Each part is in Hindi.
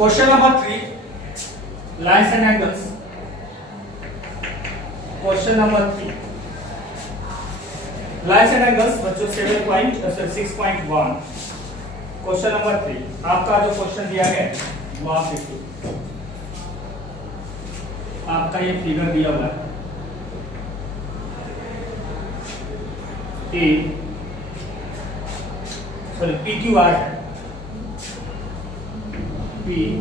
Question number 3, lines and angles. Question number 3, lines and angles बच्चों 6.1। क्वेश्चन नंबर 3 आपका जो क्वेश्चन दिया गया है वो आप देखिए। आपका ये फिगर दिया हुआ है, PQR है, PQR,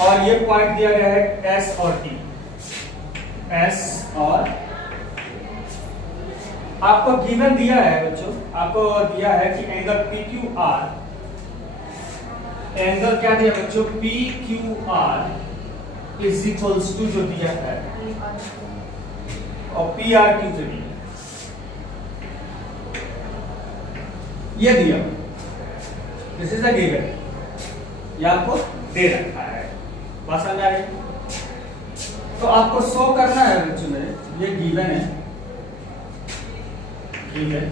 और ये पॉइंट दिया गया है S और T। S और आपको गिवन दिया है बच्चों, आपको दिया है कि एंगल PQR, एंगल क्या दिया बच्चों, PQR इज इक्वल्स टू जो दिया है और PRQ जो दिया ये दिया, दिस इज अ गिवन, ये आपको दे रखा है, बात समझ आ रही है? तो आपको शो करना है बच्चों मेरे, ये गिवन है, गिवन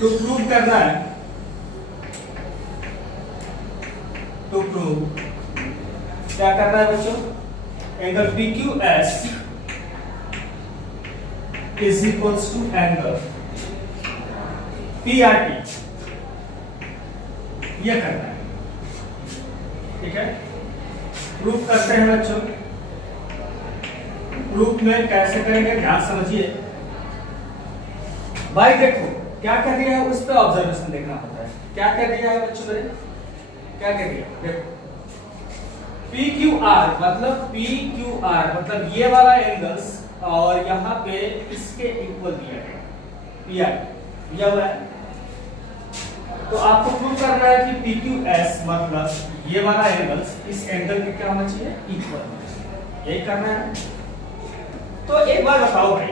टू प्रूव करना है, टू प्रूव क्या करना है बच्चों, angle PQS is equals to angle PRT, ये करना है, ठीक है? प्रूफ करते हैं बच्चों। प्रूफ में कैसे करेंगे ध्यान समझिए भाई। देखो क्या कर दिया है, उस पर ऑब्जर्वेशन देखना होता है। क्या कर दिया है बच्चों मेरे, क्या कर दिया, देखो PQR मतलब ये वाला एंगल्स और यहाँ पे इसके इक्वल दिया है PR दिया हुआ है। तो आपको प्रूव करना है कि PQS मतलब ये वाला एंगल्स इस एंगल के क्या होना चाहिए, इक्वल होना चाहिए, यही करना है। तो एक बार बताओ भाई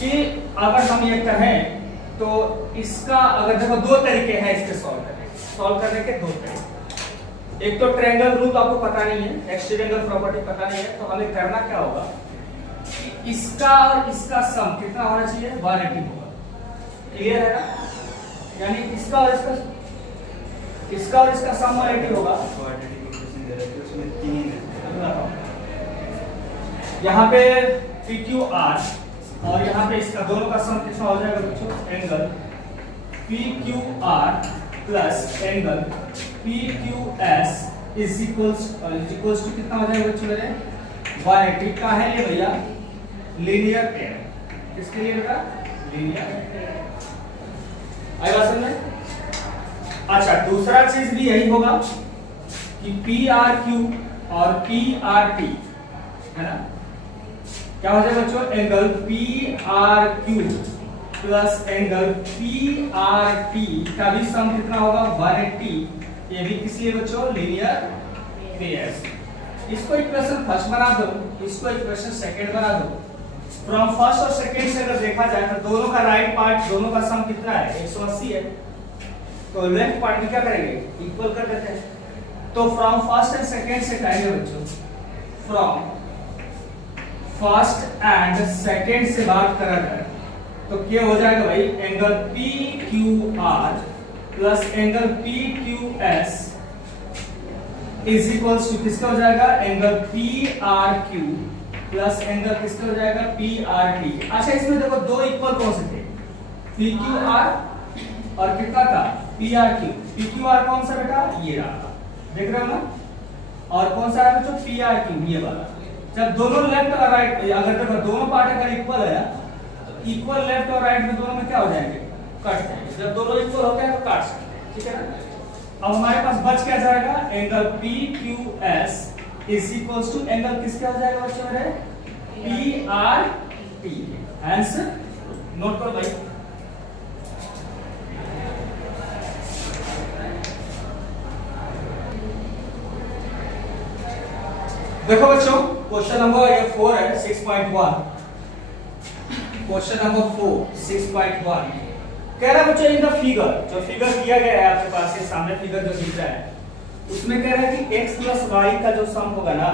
कि अगर हम ये कहें तो इसका, अगर देखो दो तरीके हैं इसके सॉल्व करने के दो तरीके। एक तो ट्रायंगल रूल आपको पता नहीं है, एक्सट्रीम प्रॉपर्टी पता नहीं है, तो हमें करना क्या होगा, इसका और इसका सम कितना होना चाहिए, 180 होगा। क्लियर है ना? यानी इसका और इसका सम 180 होगा। यहाँ पे PQR और यहाँ पे इसका दोनों का सम कितना हो जाएगा बच्चों, angle PQR plus angle PQS is equals to कितना हो जाएगा बच्चों मेरे, 180 का है ये भैया, लीनियर पेयर। किसके लिए बेटा, लीनियर पेयर। आई बात समझ में? अच्छा, दूसरा चीज भी यही होगा कि PRQ और PRT है ना, क्या हो जाएगा बच्चों, angle PRQ plus angle PRT का भी सम कितना होगा, 180। ये भी किस लिए बच्चों, लीनियर पेयर। इसको इक्वेशन फर्स्ट बना दो, इसको इक्वेशन सेकंड बना दो। फ्रॉम फर्स्ट और सेकंड से अगर देखा जाए तो दोनों का राइट पार्ट, दोनों का सम कितना है, 180 है। तो लेफ्ट पार्ट भी क्या करेंगे, इक्वल कर देते हैं। तो फ्रॉम फर्स्ट एंड सेकंड से कहेंगे बच्चों, फ्रॉम फर्स्ट एंड सेकंड से बात करा जाए तो क्या हो जाएगा भाई, angle PQR plus angle PQS is equals to किसका हो जाएगा, एंगल PRQ प्लस एंगल किसका हो जाएगा, PRT। अच्छा, इसमें देखो दो इक्वल कौन से थे, PQR और कितना था, PRQ। PQR कौन सा बेटा, ये रहा, देख रहे हो ना, और कौन सा है बच्चों, PRQ, ये वाला। जब दोनों लेफ्ट और राइट, अगर देखो दोनों पार्ट अगर इक्वल है तो इक्वल लेफ्ट और राइट में दोनों में क्या हो जाएंगे, कट जाएंगे। जब दोनों इक्वल होते हैं तो काट सकते हैं, ठीक है ना? अब हमारे पास बच क्या जाएगा, angle PQS is equals to angle किसका हो जाएगा बच्चों मेरे, PRT। आंसर नोट करो भाई। देखो बच्चों, क्वेश्चन नंबर 4 है 6.1। क्वेश्चन नंबर 4 6.1 कह रहा है बच्चों, इन द फिगर, जो फिगर दिया गया है आपके पास, ये सामने फिगर जो दिख रहा है, उसमें कह रहा है कि x प्लस y का जो सम होगा ना,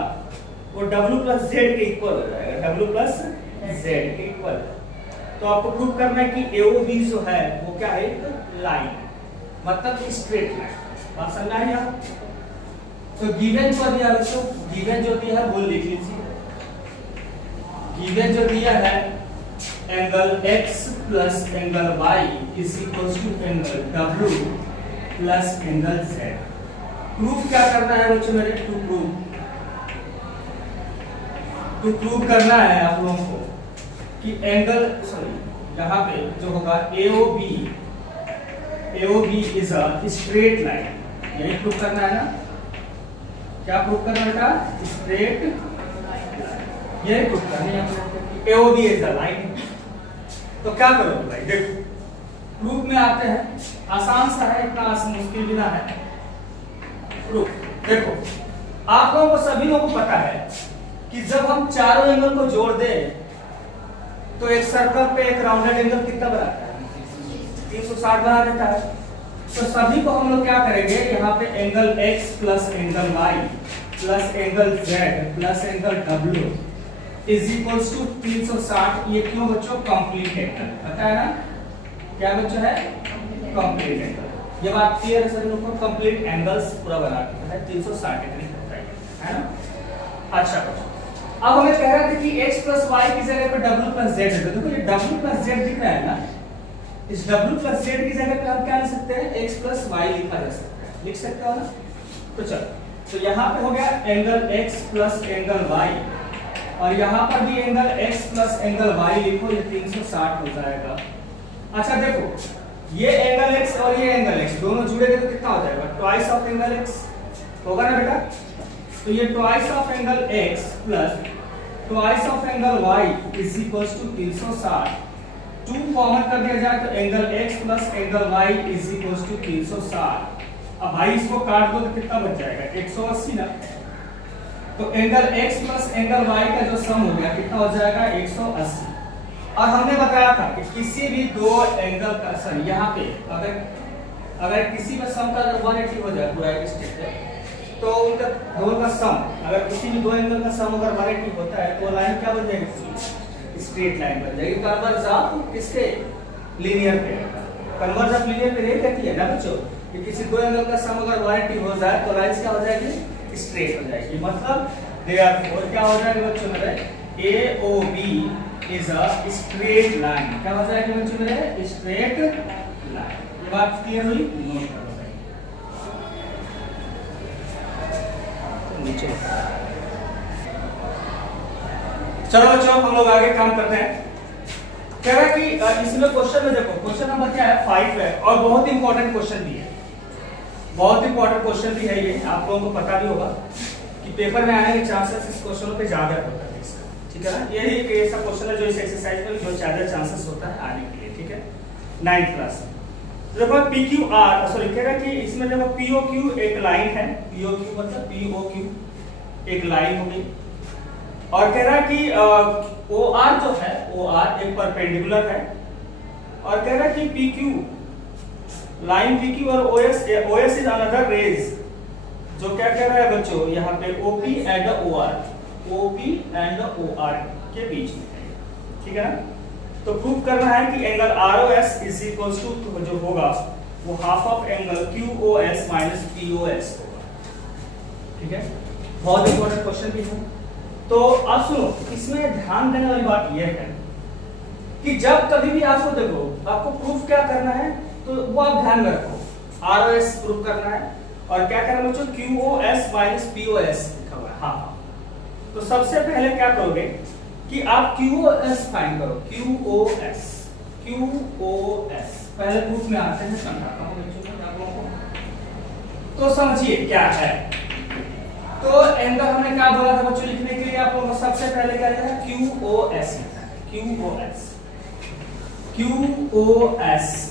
वो W प्लस Z के इक्वल हो जाएगा, W प्लस Z के इक्वल। तो आपको प्रूव करना है कि AOB जो है वो क्या है, लाइन, मतलब स्ट्रेट लाइन। बात समझ आई आप? तो गिवन पर दिया बच्चों, गिवन जो दिया है वो लिख लीजिए। गिवन जो दिया है angle x plus angle y is equal to angle W plus angle Z। Proof क्या करना है बच्चों मेरे, टू प्रूव करना है आप लोगों को कि एंगल यहाँ पे जो होगा AOB is a straight line. यही प्रूव करना है ना, क्या प्रूव करना है बेटा, स्ट्रेट लाइन। यही प्रूव करना है कि AOB इज अ लाइन। तो क्या करोगे भाई, देखो प्रूफ में आते हैं, आसान सा है, इतना मुश्किल भी ना है। प्रूफ देखो, आप लोगों को सभी लोगों को पता है कि जब हम चारों एंगल को जोड़ दें तो एक सर्कल पे एक राउंडेड एंगल कितना बनाता है, 360 बना देता है। तो सभी को हम लोग क्या करेंगे, यहाँ पे angle x plus angle y plus angle z plus angle w is equals to 360। ये क्यों बच्चों, कंप्लीट एंगल, पता है ना क्या बच्चों है, कंप्लीट एंगल। ये बात क्लियर है सभी लोगों को, कंप्लीट एंगल्स पूरा बना देता है 360 डिग्री होता है ना। अच्छा बच्चों, अब हमें कह रहा था कि x प्लस y की जगह पे w प्लस z है। देखो ये w प्लस z दिख रहा है ना, इस w प्लस z की जगह पे हम क्या लिख सकते हैं, x प्लस y लिखा जा सकता है, लिख सकते हो ना। तो चलो, तो यहाँ पे हो गया angle x plus angle y, और यहाँ पर भी angle x plus angle y लिखो, ये 360 हो जाएगा। अच्छा देखो, ये एंगल x और ये एंगल x दोनों जुड़ेंगे तो कितना हो जाएगा, ट्वाइस ऑफ एंगल x होगा ना बेटा। तो ये twice of angle x plus twice of angle y is equals to 360। 2 common कर दिया जाए तो angle x plus angle y is equals to 360। अब भाई इसको काट दो तो कितना बच जाएगा, 180 ना। तो angle x plus angle y का जो सम हो गया कितना हो जाएगा, 180। और हमने बताया था कि किसी भी दो एंगल का सम, यहाँ पे अगर किसी में सम का 180 हो जाए पूरा एक स्टेट है, तो उनका दोनों का सम, अगर किसी भी दो एंगल का सम अगर 180 होता है तो लाइन क्या बन जाएगी, स्ट्रेट लाइन बन जाएगी। कन्वर्ज ऑफ किसके, लीनियर पेयर का। कन्वर्ज ऑफ लीनियर पेयर ये कहती है ना बच्चों कि किसी दो एंगल का सम अगर 180 हो जाए तो लाइन क्या हो जाएगी, स्ट्रेट हो जाएगी। मतलब देयरफॉर क्या हो जाएगा बच्चों मेरे, AOB is a straight line. क्या हो जाएगा बच्चों मेरे, स्ट्रेट लाइन। ये बात क्लियर हुई, नोट करो नीचे। चलो बच्चों हम लोग आगे काम करते हैं। कह रहा है कि इसमें क्वेश्चन में देखो, क्वेश्चन नंबर क्या है, 5 है, और बहुत इंपॉर्टेंट क्वेश्चन भी है, बहुत इंपॉर्टेंट क्वेश्चन भी है ये। आप लोगों को पता भी होगा कि पेपर में आने के चांसेस इस क्वेश्चनों पे ज्यादा होता है इसका, ठीक है ना। यही एक ऐसा क्वेश्चन है जो इस एक्सरसाइज में जो ज्यादा चांसेस होता है आने के लिए, ठीक है, 9th क्लास में। देखो PQR, सॉरी कह रहा है कि इसमें देखो POQ एक लाइन है, POQ मतलब POQ एक लाइन हो गई, और कह रहा है कि OR जो है, OR एक परपेंडिकुलर है, और कह रहा है कि PQ लाइन PQ और OS इज अनदर रेज, जो क्या कह रहा है बच्चों यहाँ पे OP and OR, OP and OR के बीच में है, ठीक है ना। तो प्रूव करना है कि angle ROS is equals to जो होगा वो half of angle QOS minus POS होगा, ठीक है। बहुत इंपॉर्टेंट क्वेश्चन भी है। तो आप सुनो, इसमें ध्यान देने वाली बात यह है कि जब कभी भी आपको देखो, आपको प्रूफ क्या करना है तो वो आप ध्यान में रखो, ROS प्रूफ करना है और क्या करना है बच्चों, QOS माइनस POS लिखा हुआ है। हाँ, तो सबसे पहले क्या करोगे कि आप QOS फाइंड करो, QOS पहले प्रूफ में आते हैं, समझाता हूं बच्चों आप लोगों को। तो समझिए क्या है, तो एंगल हमने क्या बोला था बच्चों लिखने के लिए, आप लोगों को सबसे पहले क्या लिखना है, QOS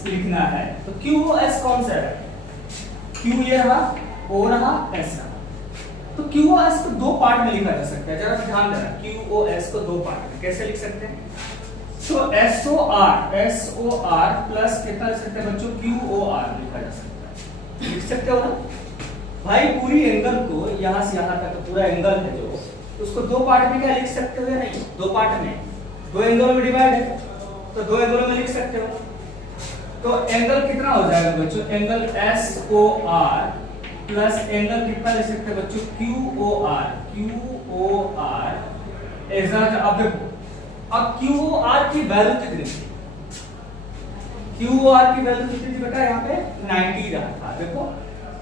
लिखना है। तो QOS कौन सा है, Q ये रहा, O रहा, S रहा। तो QOS को दो पार्ट में लिखा जा सकता है, जरा ध्यान देना, QOS को दो पार्ट में कैसे लिख सकते हैं। तो SOR प्लस कितना लिख सकते हैं बच्चों, QOR लिखा जा सकता है, लिख सकते हो ना भाई। पूरी एंगल को यहां से यहां तक पूरा एंगल है जो, उसको दो पार्ट में क्या लिख सकते हो या नहीं, दो पार्ट में, दो एंगल में डिवाइड है, तो दो एंगलों में लिख सकते हो। तो एंगल कितना हो जाएगा बच्चों, एंगल SOR प्लस एंगल कितना ले सकते हैं बच्चों, QOR। अब देखो, अब QOR की वैल्यू कितनी थी, QOR की वैल्यू कितनी थी बेटा, यहाँ पे 90 रहा था। देखो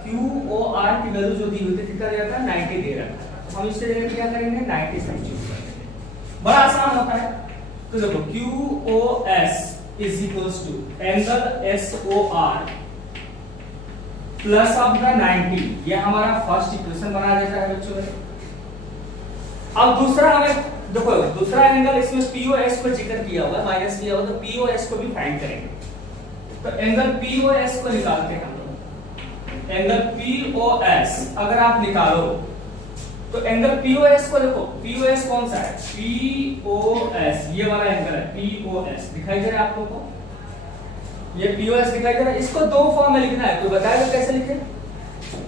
QOR की वैल्यू जो दी हुई थी कितना दिया था, 90 दे रहा था। हम इससे जगह क्या करेंगे, 90 सब्स्टिट्यूट करेंगे, बड़ा आसान होता है। तो देखो QOS is equals to angle SOR plus of the 90, ये हमारा फर्स्ट इक्वेशन बना देता है बच्चों। अब दूसरा हमें देखो, दूसरा एंगल इसमें POS को जिक्र किया हुआ है, माइनस किया हुआ, तो POS को भी फाइंड करेंगे। तो एंगल POS को निकालते हैं हम लोग। एंगल POS अगर आप निकालो तो एंगल POS को देखो, POS कौन सा है, POS ये वाला एंगल है, POS दिखाई दे रहा है आप लोगों को, ये POS दिखाई दे रहा है। इसको दो फॉर्म में लिखना है, तो बताएगा कैसे लिखें।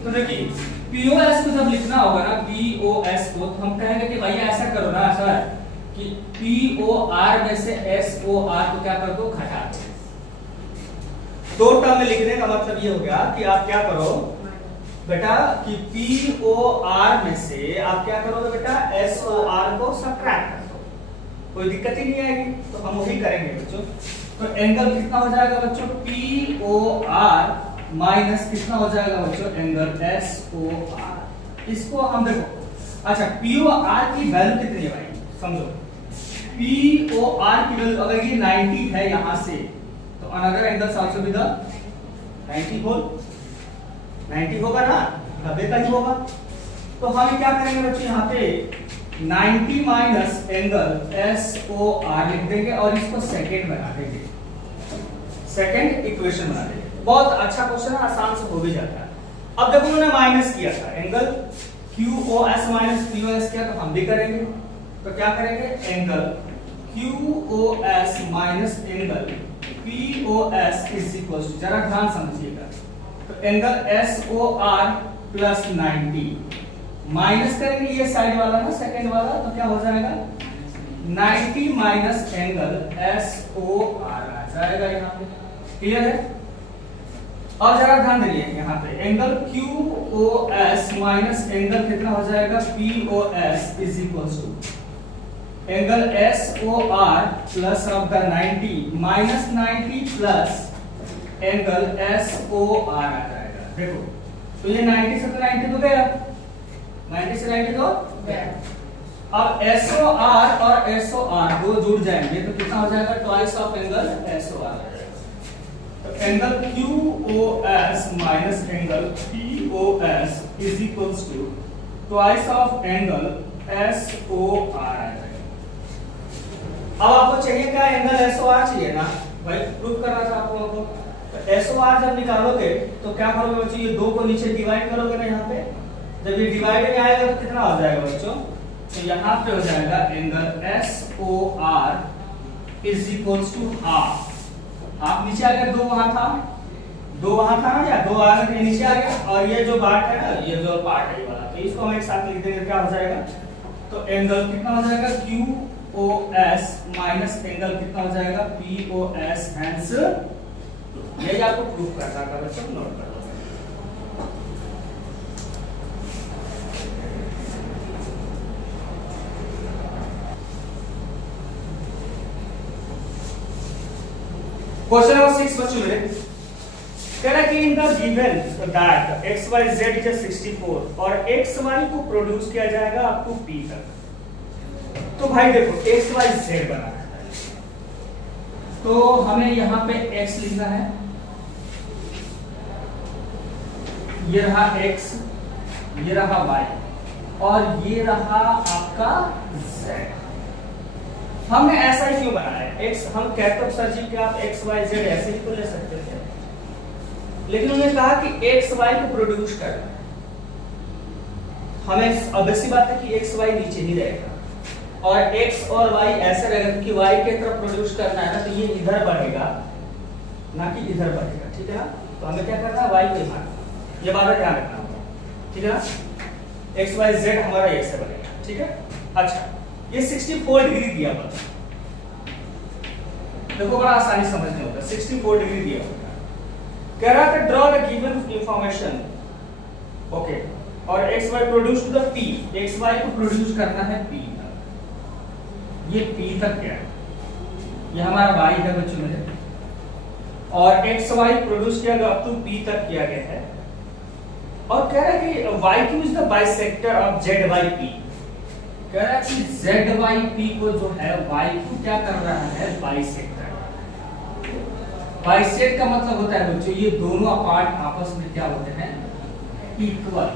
तो देखिए POS को जब लिखना होगा ना, POS को, तो हम कहेंगे कि भैया ऐसा करो ना सर कि POR में से SOR को क्या कर दो, घटा दो। दो टर्म में लिखने का मतलब ये हो गया कि आप क्या करो बेटा कि POR में से आप क्या करोगे बेटा, SOR को सब्ट्रैक्ट कर दो, कोई दिक्कत ही नहीं आएगी। तो हम वही करेंगे बच्चों। तो एंगल कितना हो जाएगा बच्चों, POR माइनस कितना हो जाएगा बच्चों, एंगल SOR। इसको हम देखो, अच्छा POR की वैल्यू कितनी है भाई, समझो POR की वैल्यू अगर ये 90 है यहां से, तो another angle also with 90 whole, 90 होगा ना, 90 का ही होगा। तो हम क्या करेंगे बच्चों, यहाँ पे 90 माइनस एंगल SOR लिख देंगे और इसको सेकंड बना देंगे, सेकंड इक्वेशन बना देंगे। बहुत अच्छा क्वेश्चन है, आसान से हो भी जाता है। अब देखो मैंने माइनस किया था, एंगल QOS माइनस POS किया, तो हम भी करेंगे। तो क्या करेंगे, angle QOS minus angle POS is equal to, जरा ध्यान समझिएगा, तो एंगल SOR प्लस 90 माइनस करेंगे ये साइड वाला ना, सेकंड वाला, तो क्या हो जाएगा 90 माइनस एंगल SOR आ जाएगा यहाँ पे। क्लियर है। और जरा ध्यान दीजिए यहाँ पे एंगल QOS माइनस एंगल कितना हो जाएगा, POS is equal to angle SOR plus of the 90 minus 90 plus angle SOR आ जाएगा। देखो तो ये 90 से तो 90 तो गया, 90 से 90 तो गया। अब SOR और SOR दो जुड़ जाएंगे तो कितना हो जाएगा, ट्वाइस ऑफ एंगल SOR। तो angle QOS minus angle POS is equals to twice of angle SOR। अब आपको चाहिए क्या, एंगल SOR चाहिए ना भाई, प्रूफ करना था आप लोगों को। तो SOR जब निकालोगे तो क्या करोगे बच्चों, ये दो को नीचे डिवाइड करोगे ना यहाँ पे, जब ये डिवाइड में आएगा तो कितना हो जाएगा बच्चों, तो यहाँ पे हो जाएगा angle SOR is equals to half. Half नीचे आ गया, दो वहां था ना, या दो आ गया नीचे आ गया, और ये जो पार्ट है ना, ये जो पार्ट है ये वाला, तो इसको हम एक साथ लिख देंगे, क्या हो जाएगा, तो एंगल कितना हो जाएगा QOS माइनस एंगल कितना हो जाएगा POS, हेंस यही आपको प्रूफ करना था बच्चों, नोट कर लो। क्वेश्चन नंबर 6 बच्चों मेरे, कह रहा कि in the given that XYZ is 64 और XY को प्रोड्यूस किया जाएगा अप टू P तक। तो भाई देखो XYZ बना है, तो हमें यहाँ पे X लिखना है, ये रहा X, ये रहा Y और ये रहा आपका Z। हमने ऐसा ही क्यों बनाया है, X हम कहते हैं सर जी कि आप XYZ ऐसे ही तो ले सकते थे, लेकिन उन्होंने कहा कि XY को प्रोड्यूस करना है। हमें ऑब्वियस बात है कि XY नीचे ही रहेगा और X और Y ऐसे रहेगा कि Y के तरफ प्रोड्यूस करना है ना, तो ये इधर बढ़ेगा ना कि इधर बढ़ेगा, ठीक है ना। तो हमें क्या करना है, Y को मारना, ये बात ध्यान रखना होगा, ठीक है ना। XYZ हमारा ऐसे बनेगा, ठीक है। अच्छा ये 64 डिग्री दिया हुआ, देखो बड़ा आसानी समझने होता है, 64 डिग्री दिया होता है। कह रहा था draw the given information, okay, और X Y produce to the P, X Y को प्रोड्यूस करना है पी तक। ये पी तक क्या है, ये हमारा वाई है बच्चों मेरे, और एक्स वाई प्रोड्यूस किया गया अप टू पी तक किया गया है। और कह रहा है कि Y Q is the bisector of Z Y P. कह रहा है कि जेड वाई पी को जो है वाई क्यू क्या कर रहा है, बाइसेक्टर। बाइसेक्ट का मतलब होता है बच्चों ये दोनों पार्ट आपस में क्या होते हैं, इक्वल।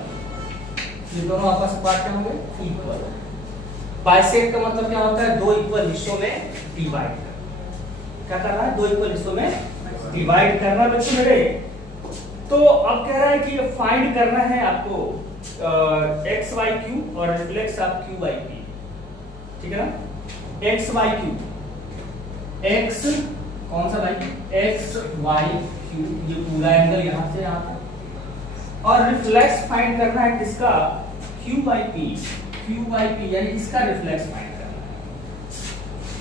ये दोनों आपस में पार्ट क्या होंगे, इक्वल। बाइसेक्ट का मतलब क्या होता है, दो इक्वल हिस्सों में डिवाइड। क्या कर रहा है, दो इक्वल हिस्सों में डिवाइड करना बच्चों मेरे। तो अब कह रहा है कि फाइंड करना है आपको एक्स वाई क्यू और reflex of Q by P, ठीक है ना। एक्स वाई क्यू, एक्स कौन सा भाई, एक्स वाई क्यू, ये पूरा एंगल यहां से यहां तक, और रिफ्लेक्स फाइंड करना है किसका, Q by P. Q by P यानी इसका रिफ्लेक्स फाइंड करना है।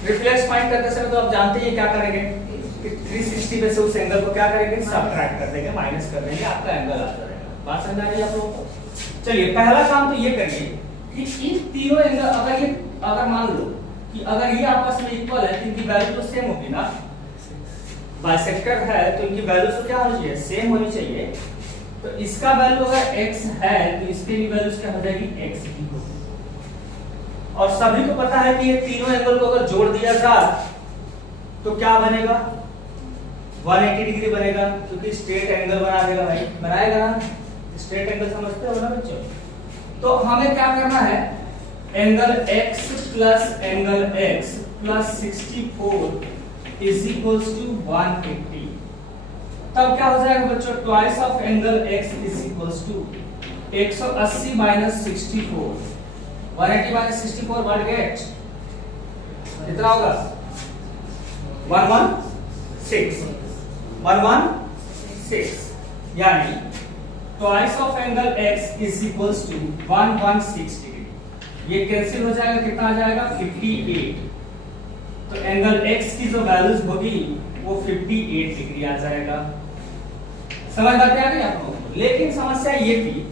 रिफ्लेक्स फाइंड करते समय तो आप जानते हैं क्या करेंगे, 360 में से उस एंगल को क्या करेंगे, सबट्रैक्ट कर देंगे, माइनस कर देंगे, आपका एंगल आ जाएगा। बात समझ आ रही है आप लोगों को। चलिए पहला काम तो ये करिए कि इन तीनों एंगल अगर मान लो कि अगर ये आपस में इक्वल है तो इनकी वैल्यू तो सेम होगी ना, बाइसेक्टर है तो इनकी वैल्यू तो क्या होनी चाहिए, सेम होनी चाहिए। तो इसका वैल्यू अगर x है तो इसके भी वैल्यूज क्या हो जाएगी, x की होगी। और सभी को पता है कि ये तीनों एंगल को अगर जोड़ दिया जाए तो क्या बनेगा, 180 डिग्री बनेगा, क्योंकि स्ट्रेट एंगल बना देगा भाई, बनाएगा ना, स्ट्रेट एंगल समझते हो ना बच्चों। तो हमें क्या करना है, angle x plus angle x plus 64 is equals to 180। तब क्या हो जाएगा बच्चों, twice of angle x is equals to 180 minus 64, 180 minus 64 what get, कितना होगा, 116, यानी twice of angle x is equals to 116 degree. ये कैंसिल हो जाएगा, कितना आ जाएगा, 58। तो एंगल x की जो वैल्यूज होगी वो 58 डिग्री आ जाएगा। समझ बात आ गई आप लोगों को। लेकिन समस्या ये थी,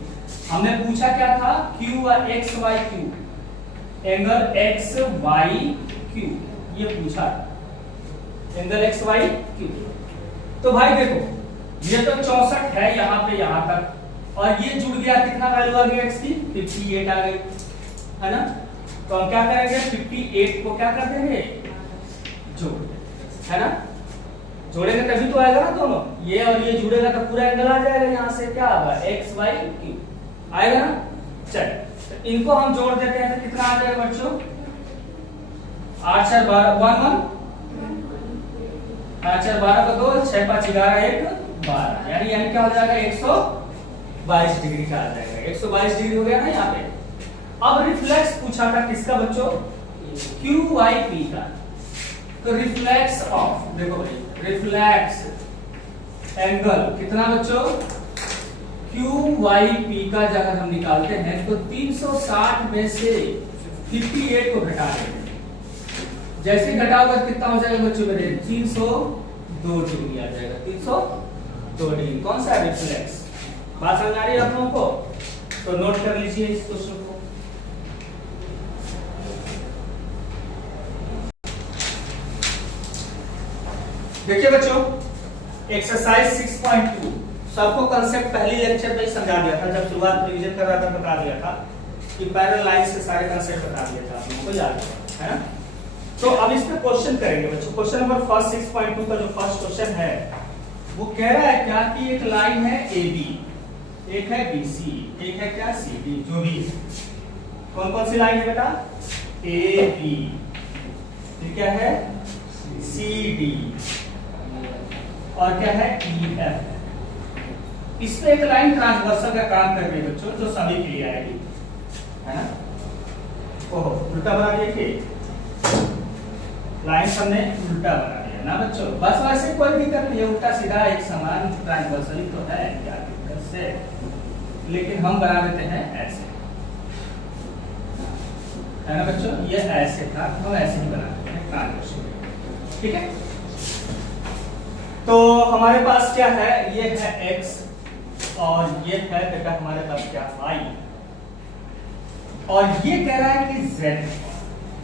हमने पूछा क्या था, q x y q, angle x y q, ये पूछा एंगल x y q। तो भाई देखो ये तो 64 है यहाँ पे यहाँ तक, और ये जुड़ गया, कितना वैल्यू आ गया x की, 58 आ गई, है ना। तो हम क्या करेंगे, 58 को क्या कर देंगे, जोड़, है ना, जोड़ेंगे तभी तो आएगा ना दोनों, ये और ये जुड़ेगा तो पूरा एंगल आ जाएगा, यहाँ से क्या आएगा, x y q आएगा ना। चल तो इनको हम जोड़ देते हैं तो कितना आ जाएगा बच्चों, 8 4 12 8 4 12 का 2, 6 5 11 1 12, यानी क्या हो जाएगा, 122 डिग्री का आ जाएगा। 122 डिग्री हो गया ना यहाँ पे। अब रिफ्लेक्स पूछा था किसका बच्चों, क्यू वाई पी का। तो रिफ्लेक्स ऑफ, देखो भाई रिफ्लेक्स एंगल कितना बच्चों, क्यू वाई पी का अगर हम निकालते हैं तो 360 में से 58 को घटा देंगे। जैसे घटाओगे कितना हो जाएगा बच्चों मेरे, 302 डिग्री आ जाएगा, 302 डिग्री। कौन सा रिफ्लेक्स, बात समझ आ रही है आप लोगों को। तो नोट कर लीजिए इस क्वेश्चन को। देखिए बच्चों, एक्सरसाइज 6.2 सबको कंसेप्ट पहले लेक्चर में ही समझा दिया था, जब शुरुआत रिवीजन कर रहा था बता दिया था कि पैरेलल लाइन से सारे कंसेप्ट बता दिया था, आप लोगों को याद है ना। तो अब इस पे क्वेश्चन करेंगे बच्चों। क्वेश्चन नंबर फर्स्ट 6.2 का जो फर्स्ट क्वेश्चन है वो कह रहा है क्या कि एक लाइन है AB, एक है BC, एक है क्या CD, जो भी कौन कौन सी लाइन है बेटा, AB, ये क्या है CD, और क्या है EF। इस पे एक लाइन ट्रांसवर्सल का काम कर रही है बच्चों, जो सभी के लिए आएगी, है ना। ओहो उल्टा बना दिया, कि लाइन हमने उल्टा बना दिया ना बच्चों। बस वैसे कोई दिक्कत नहीं है, उल्टा सीधा एक समान ट्रांसवर्सल ही तो है, क्या दिक्कत से, लेकिन हम बना देते हैं ऐसे, है ना बच्चों। ये ऐसे था, हम ऐसे ही बना देते हैं ट्रांसवर्सल, ठीक है। तो हमारे पास क्या है, ये है x और ये है बेटा हमारे पास क्या y, और ये कह रहा है कि z,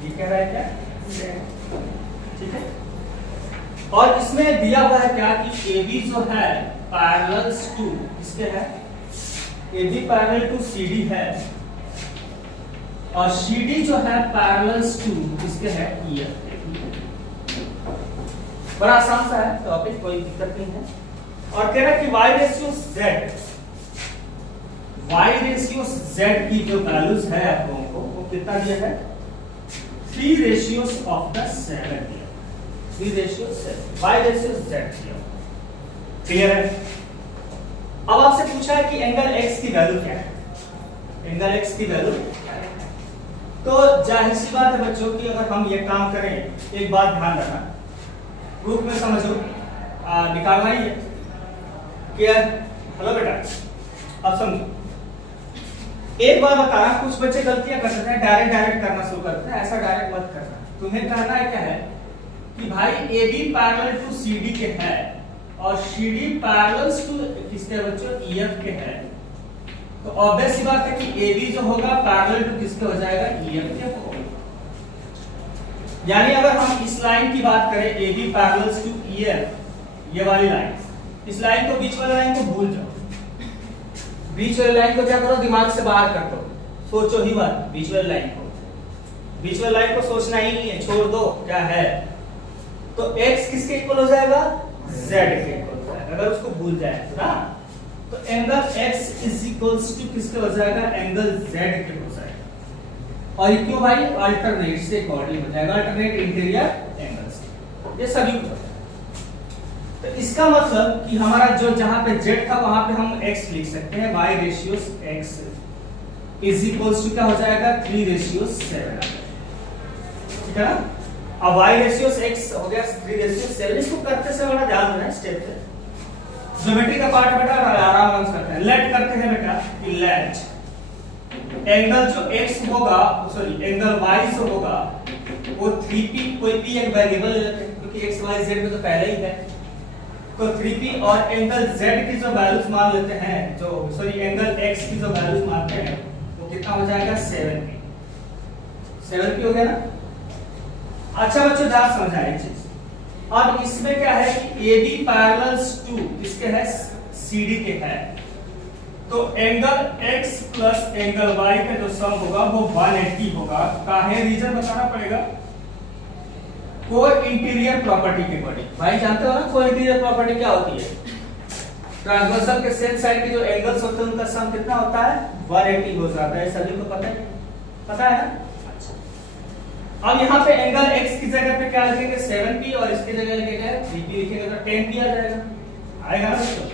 ये कह रहा है क्या z, ठीक है। और इसमें दिया हुआ है क्या कि AB जो है पैरेलल टू किसके है, AB पैरेलल टू CD है, और CD जो है पैरेलल टू किसके है, EF। बड़ा आसान सा है टॉपिक, कोई दिक्कत नहीं है। और कह रहा है कि y रेशियो z की जो वैल्यूज है आप लोगों को वो कितना दिया है, 3 रेशियोस ऑफ द 7 दिया, 3 रेशियो 7, y रेशियो z दिया। क्लियर है। अब आपसे पूछा है कि एंगल x की वैल्यू क्या है, एंगल x की वैल्यू क्या है। तो जाहिर सी बात है बच्चों कि अगर हम ये काम करें, एक बात ध्यान रखना, ग्रुप में समझो, निकालना ही है। क्लियर, हेलो बेटा, अब समझो। एक बार बता रहा, कुछ बच्चे गलतियां कर सकते हैं, डायरेक्ट करना शुरू करते हैं, ऐसा डायरेक्ट मत करना। तुम्हें कहना है क्या है कि भाई AB पैरेलल टू CD के है और CD पैरेलल टू किसके बच्चों, EF के है। तो ऑब्वियस सी बात है कि AB जो होगा पैरेलल टू किसके हो जाएगा, EF के होगा। यानी अगर हम इस लाइन की बात करें AB पैरेलल टू EF, ये वाली लाइन, इस लाइन को, बीच वाली लाइन को भूल जाओ, बीच वाली लाइन को क्या करो, दिमाग से बाहर कर दो, सोचो ही मत बीच वाली लाइन को, बीच वाली लाइन को सोचना ही नहीं है, छोड़ दो क्या है। तो x किसके इक्वल हो जाएगा, z के इक्वल हो जाएगा, अगर उसको भूल जाए तो ना। तो angle x is equals to किसके हो जाएगा, एंगल z के हो जाएगा। और ये क्यों भाई, अल्टरनेट से अकॉर्डिंग हो जाएगा, अल्टरनेट इंटीरियर एंगल्स, ये सभी को। तो इसका मतलब कि हमारा जो जहां पे z था वहां पे हम x लिख सकते हैं, y ratio x is equals to क्या हो जाएगा, 3 रेशियो 7, ठीक है ना। अब y रेशियो x हो गया 3 रेशियो 7, इसको करते समय बड़ा ध्यान देना स्टेप पे। ज्योमेट्री का पार्ट बेटा आराम से करते हैं, लेट करते हैं बेटा कि लेट एंगल जो x होगा, सॉरी एंगल y जो होगा वो 3p, कोई p एक वेरिएबल ले लेते हैं क्योंकि x y z में तो पहले ही है। तो 3p और एंगल z की जो वैल्यूज मान लेते हैं, जो सॉरी एंगल x की जो वैल्यूज मानते हैं वो कितना हो जाएगा, 7p, 7p हो गया ना। अच्छा बच्चों ध्यान समझ आए चीज। अब इसमें क्या है कि AB पैरेलल टू किसके है, CD के है। तो angle x plus angle y का जो सम होगा वो 180 होगा। काहे रीजन बताना पड़ेगा, को इंटीरियर प्रॉपर्टी के अकॉर्डिंग। भाई जानते हो ना को इंटीरियर प्रॉपर्टी क्या होती है, ट्रांसवर्सल के सेम साइड के जो एंगल्स होते हैं उनका सम कितना होता है, 180 हो जाता है, सभी को पता है ना। अच्छा, अब यहाँ पे एंगल x की जगह पे क्या लिखेंगे, 7p, और इसकी जगह लिखेंगे 3p, लिखेंगे तो 10p आ जाएगा, आएगा ना बच्चों।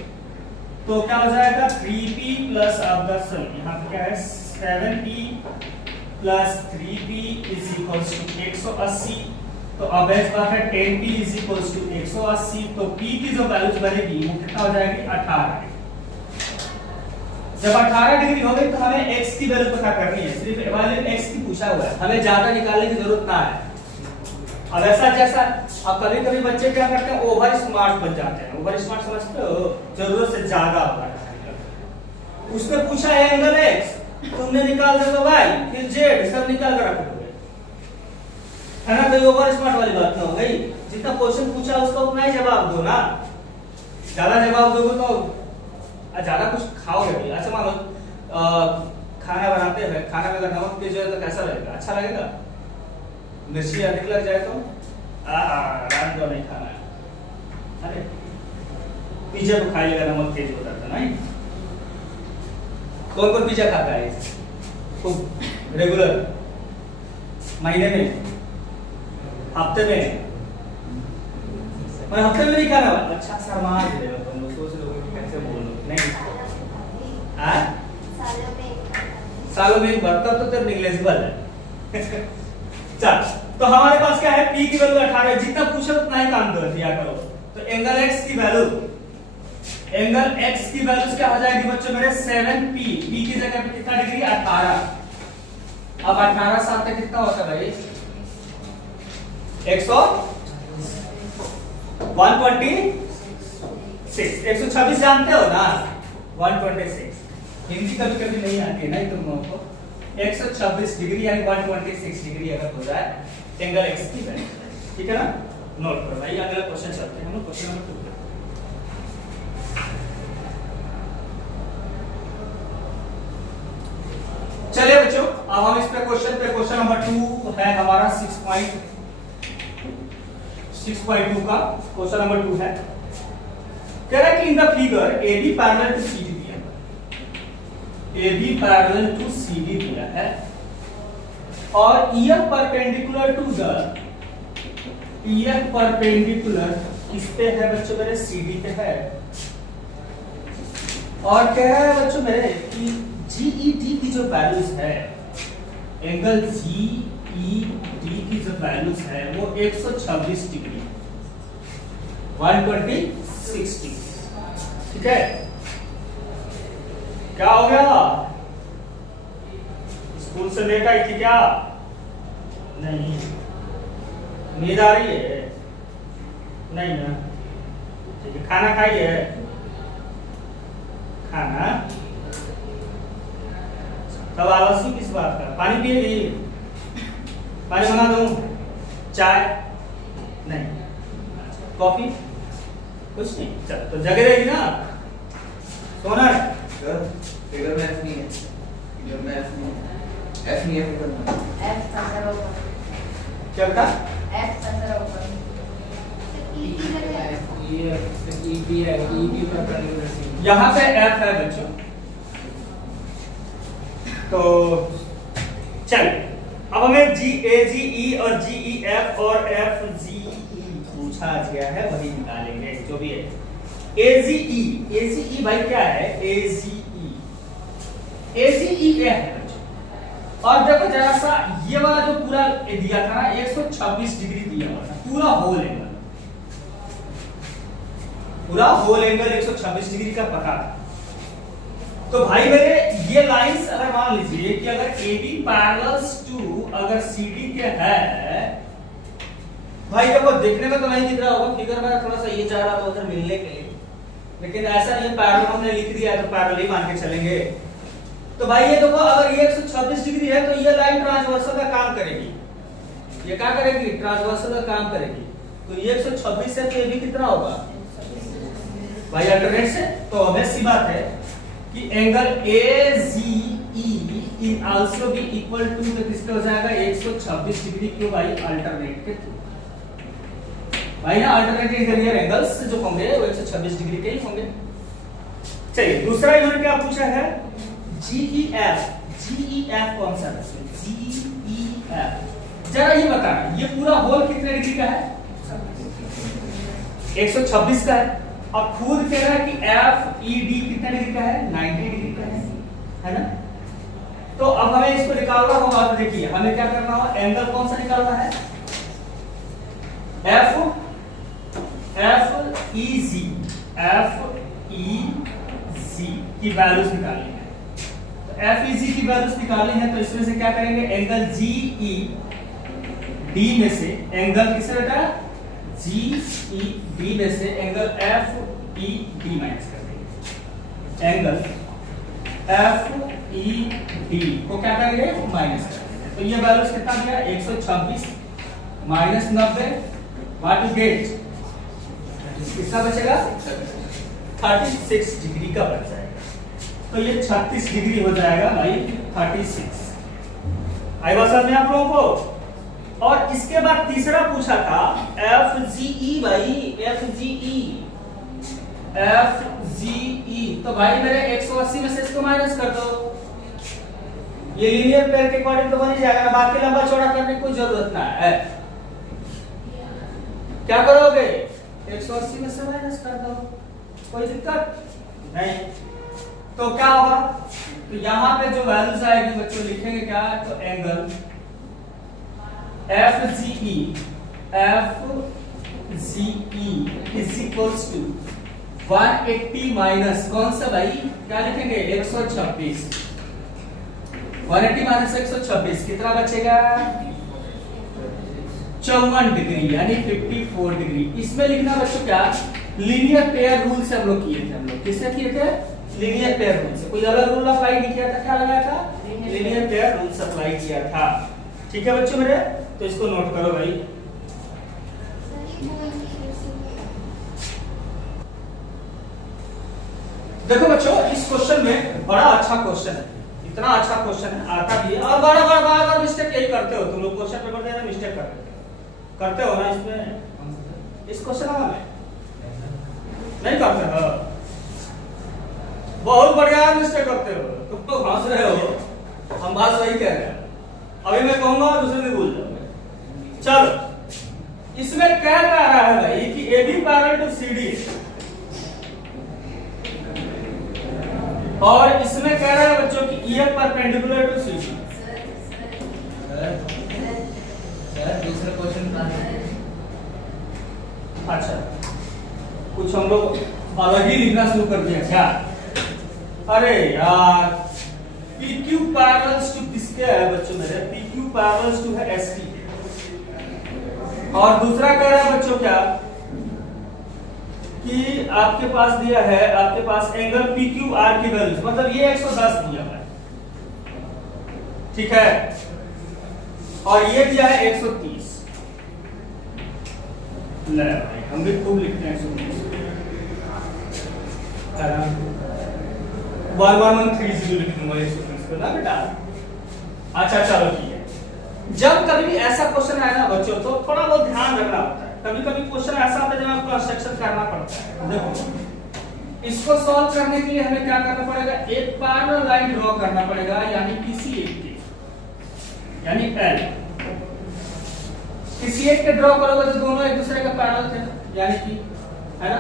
तो क्या हो जाएगा, 3p प्लस आपका सम, यहाँ पे क्या है 7p plus 3p is equals to 180। तो अब इस बात है 10p इज इक्वल्स टू 180। तो p की जो वैल्यूज बनेगी वो कितना हो जाएगी, 18। जब 18 डिग्री हो गई तो हमें x की वैल्यू पता करनी है, सिर्फ वैल्यू x की पूछा हुआ है, हमें ज्यादा निकालने की जरूरत ना है। अब ऐसा जैसा अब कभी-कभी बच्चे क्या करते हैं, ओवर स्मार्ट बन जाते हैं। ओवर स्मार्ट समझते हो, जरूरत से ज्यादा होगा। उसने पूछा है एंगल x, तुमने निकाल दोगे y, फिर z, सब निकाल कर रखोगे, है ना। कोई ओवर स्मार्ट वाली बात ना हो गई। जितना क्वेश्चन पूछा उसका उतना ही जवाब दो ना, ज्यादा जवाब दोगे तो ज्यादा कुछ खाओगे भी। अच्छा मान लो खाना बनाते हैं, खाना में अगर नमक तेज हो तो कैसा लगेगा, अच्छा लगेगा। मिर्ची अधिक लग जाए तो रात को नहीं खाना है। अरे पिज्जा तो खाइएगा, नमक तेज हो जाता नहीं। कौन कौन पिज्जा खाता है खूब रेगुलर, महीने में, हफ्ते में? मैं हफ्ते में नहीं खाना। अच्छा शर्मा दे रहे हो तुम लोग, सोच लोगे कि कैसे बोल लो नहीं। सालों में एक बार, तब तो तेरे नेग्लिजिबल है। चल, तो हमारे पास क्या है, p की वैल्यू 18, जितना पूछा उतना ही काम कर दिया करो। तो एंगल x की वैल्यू, एंगल x की वैल्यू क्या हो जाएगी बच्चों मेरे, 7p, p की जगह पे कितना डिग्री, 18। अब 18 साथ कितना होता है भाई, 100। 126 126 जानते हो ना, 126 हिंदी कभी कभी नहीं आती है ना तुम लोगों को। 126 डिग्री यानी 126 डिग्री अगर हो जाए एंगल एक्स की वैल्यू, ठीक है ना, नोट करो भाई। अगला क्वेश्चन चलते हैं हम लोग क्वेश्चन नंबर 2। चलिए बच्चों अब हम इस पे क्वेश्चन नंबर 2 है हमारा 6.2 का क्वेश्चन नंबर 2 है। कह रहा है कि in the figure AB parallel to CD दिया है, AB पैरेलल टू CD दिया है और EF perpendicular to the EF perpendicular किस पे है बच्चों मेरे, CD पे है। और कह रहा है बच्चों मेरे कि GED की जो वैल्यूज है, एंगल GED की जो वैल्यूज है वो 126 डिग्री 126 डिग्री, ठीक है। क्या हो गया, स्कूल से लेट आई थी क्या? नहीं, नींद आ रही है? नहीं ना, ठीक है। खाना खाई है? खाना तब आलसी किस बात का? पानी पिएगी? पानी बना दूं? चाय? नहीं। कॉफी? कुछ नहीं। चल तो जगह रहेगी ना, सोना है। फिगर में F नहीं है, फिगर में F नहीं है, F नहीं है फिगर में। F अंदर ऊपर, क्या बेटा? F अंदर ऊपर, ये EB है, EB पर पैरेलल है। यहाँ पे F है बच्चों, तो चल अब हमें GAGE और GEF और FGE पूछा गया है, वही निकालेंगे जो भी है। AGE भाई क्या है? AGE क्या है बच्चों? और देखो जरा सा ये वाला जो पूरा दिया था ना 126 डिग्री दिया हुआ था, पूरा होल एंगल 126 डिग्री का पता था। तो भाई मेरे ये लाइंस अगर मान लीजिए कि अगर AB पैरेलल्स टू अगर CD के है, भाई देखो देखने में तो नहीं दिख रहा होगा, फिगर में थोड़ा सा ये जा रहा था उधर मिलने के लिए, लेकिन ऐसा नहीं है पैरेलल हमने लिख दिया है तो पैरेलल ही मान के चलेंगे। तो भाई ये देखो अगर ये 126 डिग्री है तो ये लाइन ट्रांसवर्सल का काम करेगी। ये क्या करेगी? ट्रांसवर्सल का काम करेगी। तो ये 126 है तो ये भी कितना होगा भाई? अल्टरनेट से। तो ऑब्वियस सी बात है कि angle AGE is also be equal to किसके हो जाएगा? 126 डिग्री क्यों भाई? अल्टरनेट के थ्रू भाई ना, अल्टरनेट इंटीरियर एंगल्स जो होंगे वो 126 डिग्री के ही होंगे। चलिए दूसरा इन्होंने क्या पूछा है? GEF कौन सा है? GEF जरा ये बताना, ये पूरा होल कितने डिग्री का है? 126 का है। अब खुद कह रहा है कि FED कितने डिग्री का है? 90 डिग्री का है ना। तो अब हमें इसको निकालना होगा, तो देखिए हमें क्या करना होगा, एंगल कौन सा निकालना है? FEG की वैल्यूज निकालनी है। तो FEG की वैल्यूज निकालनी है तो इसमें से क्या करेंगे? एंगल GED में से एंगल किससे बेटा? GED में से एंगल FED माइनस कर देंगे। एंगल FED को क्या करेंगे? माइनस कर देंगे। तो ये वैल्यूज कितना दिया? 126 माइनस 90, व्हाट यू गेट? कितना बचेगा? 36 डिग्री का बच जाएगा। तो ये 36 डिग्री हो जाएगा भाई, 36। आई बात समझ में आप लोगों को? और इसके बाद तीसरा पूछा था FGE भाई, FGE तो भाई मेरे 180 में से इसको माइनस कर दो, ये लीनियर पेयर के अकॉर्डिंग तो बन ही जाएगा, बाकी लंबा चौड़ा करने की कोई जरूरत ना है। क्या करोगे? 180 में से माइनस कर दो, कोई दिक्कत नहीं। तो क्या होगा? तो यहां पे जो वैल्यूज आएगी बच्चों लिखेंगे क्या? तो angle FGE is equals to 180 minus कौन सा भाई? क्या लिखेंगे? 126। 180 माइनस 126 कितना बचेगा? 54 डिग्री यानी 54 डिग्री। इसमें लिखना बच्चों क्या, लीनियर पेयर रूल से हम लोग किए थे। हम लोग किससे किए थे, लीनियर पेयर रूल से। कोई अलग रूल अप्लाई नहीं किया था, क्या लगाया था, लीनियर पेयर रूल से अप्लाई किया था। ठीक है बच्चों मेरे, तो इसको नोट करो भाई। देखो बच्चों, इस क्वेश्चन में बड़ा अच्छा क्वेश्चन है, इतना अच्छा क्वेश्चन है, आता भी है और बार-बार मिस्टेक यही करते हो तुम लोग। क्वेश्चन पेपर देना मिस्टेक करते हो ना इसमें, इस क्वेश्चन में नहीं करते हो, बहुत बढ़िया मिस्टेक करते हो तुम तो, हंस रहे हो, हम बात सही कह रहे हैं। अभी मैं कहूंगा दूसरे दिन भूल जाओगे। चलो, इसमें क्या कह रहा है भाई कि A B parallel to C D, और इसमें कह रहा है बच्चों कि E F perpendicular to C D. Sir दूसरा क्वेश्चन अच्छा, कुछ हम लोग अलग ही लिखना शुरू कर दिया क्या? अरे यार, PQ पैरेलल्स टू किसके है बच्चों मेरे, PQ पैरेलल्स टू है ST। और दूसरा कह रहा है बच्चों क्या कि आपके पास दिया है, आपके पास एंगल PQR की वैल्यू, मतलब ये 110 दिया है, ठीक है, और ये दिया है 130। ले भाई, हम भी खूब लिखते हैं 130। 1130 लिख दूंगा 130 को ना बेटा। अच्छा चलो ठीक है। जब कभी भी ऐसा क्वेश्चन आए ना बच्चों, तो थोड़ा बहुत ध्यान रखना होता है। कभी कभी क्वेश्चन ऐसा होता है जब आपको कंस्ट्रक्शन करना पड़ता है। देखो, इसको सॉल्व करने के लिए हमें क्या करना पड़ेगा, एक पैरेलल लाइन ड्रॉ करना पड़ेगा, यानी किसी एक के, यानी L किसी एक के ड्रॉ करोगे तो दोनों एक दूसरे के पैरेलल थे, यानी कि, है ना,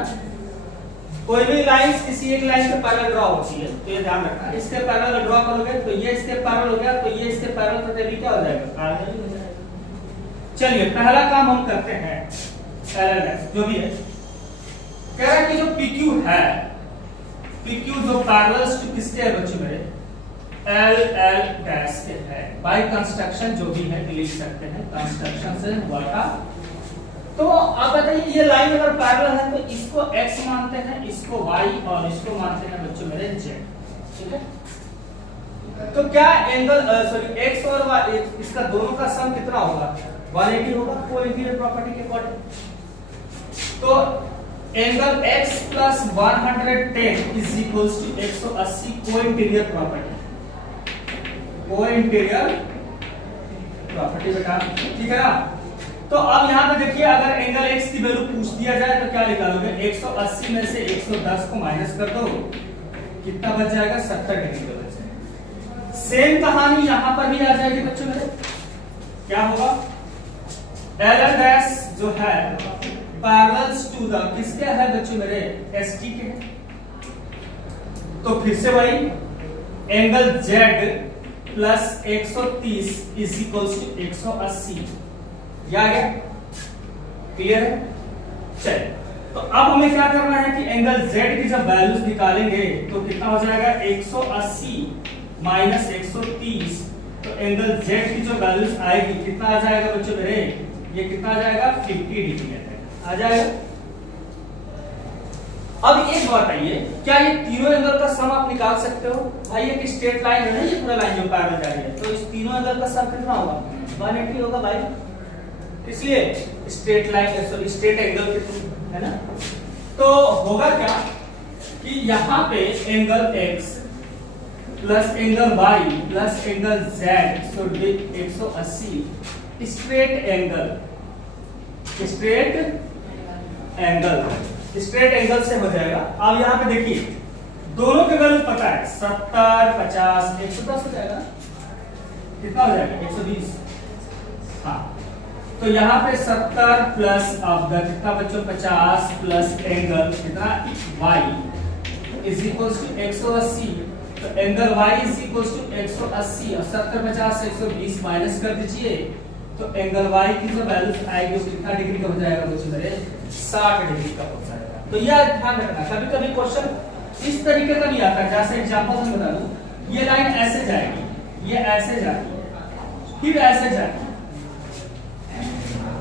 कोई भी लाइन किसी एक लाइन के पैरेलल ड्रॉ होती है, तो ये ध्यान रखना। इसके पैरेलल ड्रॉ करोगे तो ये इसके पैरेलल हो गया, तो ये इसके पैरेलल तो तभी क्या हो जाएगा, पैरेलल हो जाएगा। चलिए पहला काम हम करते हैं, LLS जो भी है, कह रहा है कि जो PQ है, PQ जो पैरेलल्स टू किसके है बच्चों मेरे, LL डैश के है। बाय कंस्ट्रक्शन जो भी है लिख सकते हैं, कंस्ट्रक्शन से हुआ था। तो आप बताइए, ये लाइन अगर पैरेलल है तो इसको x मानते हैं, इसको y, और इसको मानते हैं बच्चों मेरे z, ठीक है। तो क्या एंगल x और y, इसका दोनों का सम कितना होगा, 180 होगा, कोइंसिडेंट प्रॉपर्टी के अकॉर्डिंग। तो angle x plus 110 is equals to 180 cointerior property, cointerior property बेटा, ठीक है ना। तो अब यहाँ पे देखिए, अगर एंगल x की वैल्यू पूछ दिया जाए तो क्या निकालोगे, 180 में से 110 को माइनस कर दो, कितना बच जाएगा, 70 डिग्री का बच जाएगा। सेम कहानी यहाँ पर भी आ जाएगी बच्चों मेरे, क्या होगा, LL डैश जो है पैरेलल्स टू द किसके है बच्चों मेरे, ST के है। तो फिर से भाई angle Z plus 130 is equals to 180, ये आ गया, क्लियर है। चलिए, तो अब हमें क्या करना है कि एंगल Z की जब वैल्यूज निकालेंगे तो कितना हो जाएगा, 180 माइनस 130, तो एंगल Z की जो वैल्यूज आएगी कितना आ जाएगा बच्चों मेरे, ये कितना आ जाएगा, 50 डिग्री आ जाएगा। अब एक बात आइए, क्या ये तीनों एंगल का सम आप निकाल सकते हो? भाई एक स्ट्रेट लाइन है ना, ये पूरा लाइन जो पैरेलल जा रही है, तो इस तीनों एंगल का सम कितना होगा, 180 होगा भाई। इसलिए straight line, sorry straight angle है ना, तो होगा क्या कि यहाँ पे angle x plus angle y plus angle z should be 180, straight angle, straight angle, straight angle से हो जाएगा। अब यहाँ पे देखिए, दोनों के वैल्यू पता है, 70, 50, 110 हो जाएगा, कितना हो जाएगा, 120। हाँ, तो यहाँ पे 70 प्लस अब कितना बच्चों, 50 प्लस एंगल कितना, y इज इक्वल्स टू 180, तो angle y is equals to 180, और 70, 50 से 120 माइनस कर दीजिए, तो एंगल y की जो वैल्यू आएगी वो कितना डिग्री का हो जाएगा बच्चों मेरे, 60 डिग्री का हो जाएगा। तो यह ध्यान रखना, कभी कभी क्वेश्चन इस तरीके का नहीं आता। जैसे एग्जांपल में बता दूं, ये लाइन ऐसे जाएगी, ये ऐसे जाएगी, फिर ऐसे जाएगी,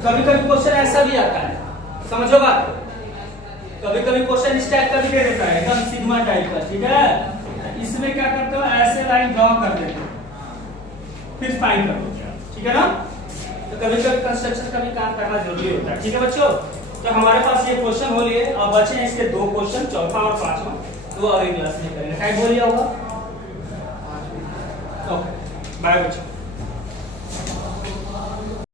कभी कभी क्वेश्चन ऐसा भी आता है, समझो बात को। कभी कभी क्वेश्चन इस टाइप का भी दे देता है, एकदम सिग्मा टाइप का, ठीक है। इसमें क्या करते हो, ऐसे लाइन ड्रॉ कर देते हो, फिर फाइंड करो, ठीक है ना। तो कभी कभी कंस्ट्रक्शन का भी काम करना जरूरी होता है, ठीक है बच्चों। तो हमारे पास ये क्वेश्चन हो लिए, अब बचे हैं इसके 2 क्वेश्चन, चौथा और पांचवा, तो अगली क्लास में करेंगे। टाइम हो लिया होगा, ओके बाय बच्चों।